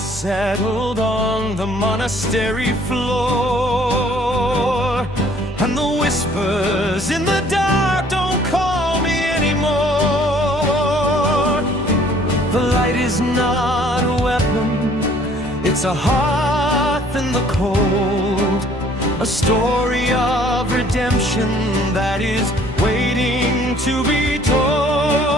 has settled on the monastery floor, and the whispers in the dark don't call me anymore. The light is not a weapon, it's a hearth in the cold, a story of redemption that is waiting to be told.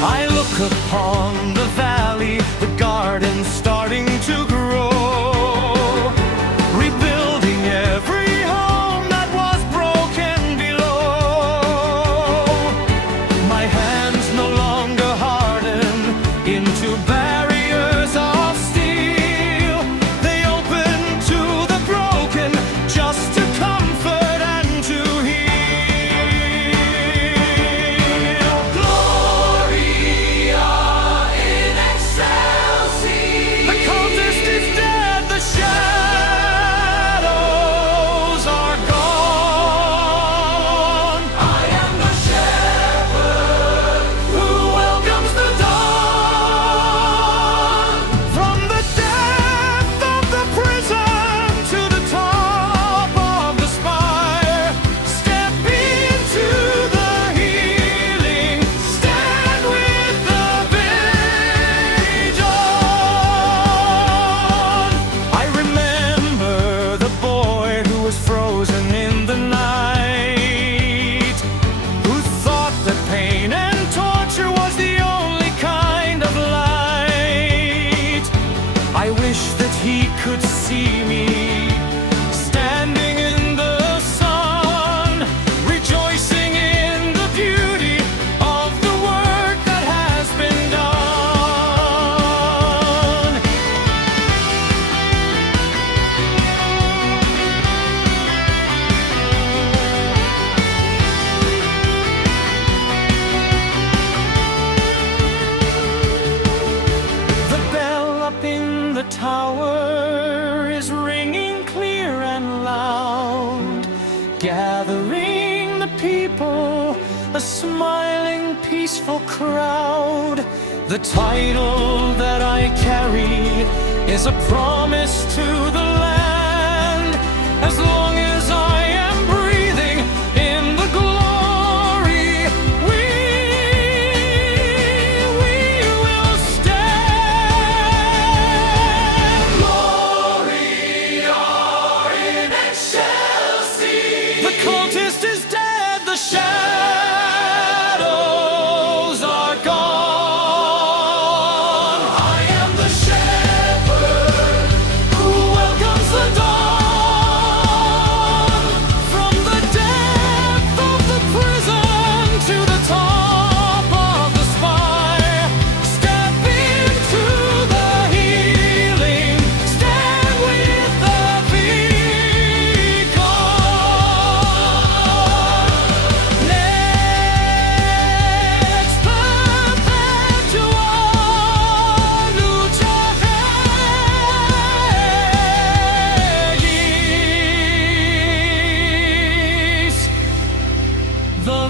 I look upon the valley, the garden starting to grow, rebuilding every home that was broken below. My hands no longer harden into barriers of steel. They open to the broken just to comfort and to heal. Gloria in excelsis. The cultist is dead, the shadows are gone. I am the shepherd who welcomes the dawn. From the depth of the prison to the top of the spire, step into the healing, stand with the vision. I remember the boy who was frozen in the night, who thought that pain and torture was the only kind of light. I wish that he could see me standing in the sun, rejoicing in the beauty of the work that has been done. The bell up in the tower is ringing clear and loud, gathering the people, a smiling, peaceful crowd. The title that I carry is a promise to the land. As long as I am breathing in the glory, we will stand. Gloria in excelsis. The cultist is dead, the shadows are gone. I am the shepherd who welcomes the dawn. From the depth of the prison to the top of the spire, step into the healing, stand with the Vicar. Next perpetual lucha regis. The